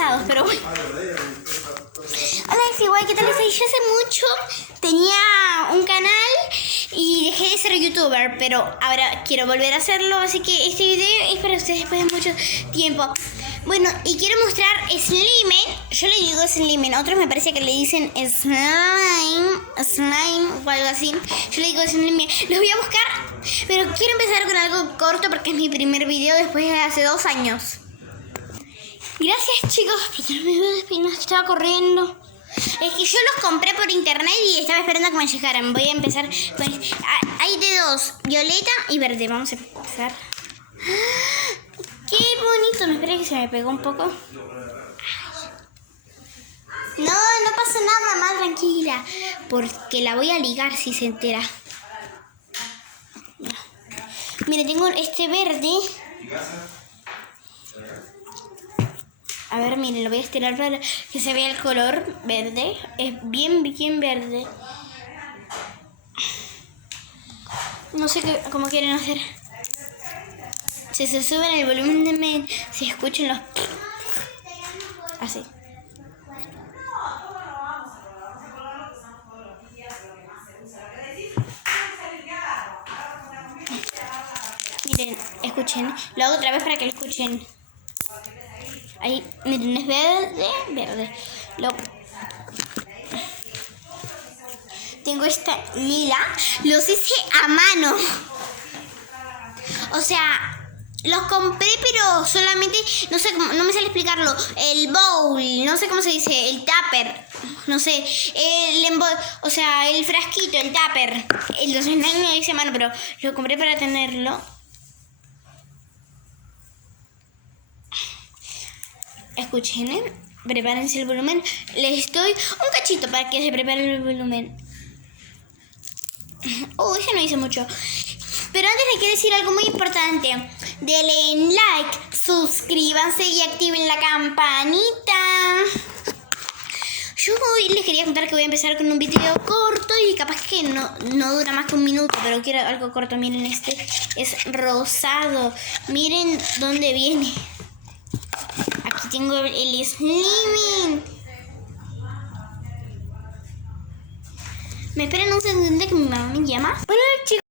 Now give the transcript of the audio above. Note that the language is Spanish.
pesados, pero bueno. Hola, es igual, ¿qué tal? Yo hace mucho tenía un canal y dejé de ser youtuber, pero ahora quiero volver a hacerlo, así que este video es para ustedes después de mucho tiempo. Bueno, y quiero mostrar Slime. Yo le digo Slime, otros me parece que le dicen Slime o algo así. Yo le digo Slime. Los voy a buscar, pero quiero empezar con algo corto porque es mi primer video después de hace 2 años. Gracias, chicos, por tenerme despinas, estaba corriendo. Es que yo los compré por internet y estaba esperando a que me llegaran. Voy a empezar con... Hay de 2, violeta y verde. Vamos a empezar. ¡Qué bonito! Me espera que se me pegó un poco. No pasa nada, mamá, tranquila. Porque la voy a ligar si se entera. Mire, tengo este verde. A ver, miren, lo voy a estirar para que se vea el color verde. Es bien verde. No sé cómo quieren hacer. Si se suben el volumen, se escuchan los... Así. Miren, escuchen. Lo hago otra vez para que lo escuchen. Ahí, miren, es verde. Tengo esta lila. Los hice a mano. O sea, los compré, pero solamente, no sé cómo, no me sale explicarlo. El bowl, no sé cómo se dice, el tupper, no sé, o sea, el frasquito, el tupper. Los slime lo hice a mano, pero lo compré para tenerlo. Escuchen, prepárense el volumen. Les doy un cachito para que se prepare el volumen. Ya no hice mucho. Pero antes les quiero decir algo muy importante. Denle like, suscríbanse y activen la campanita. Yo hoy les quería contar que voy a empezar con un video corto y capaz que no dura más que 1 minuto, pero quiero algo corto. Miren, este es rosado. Miren dónde viene. Aquí tengo el Slimming. Me esperan un segundo que mi mamá me llama. Bueno, chicos.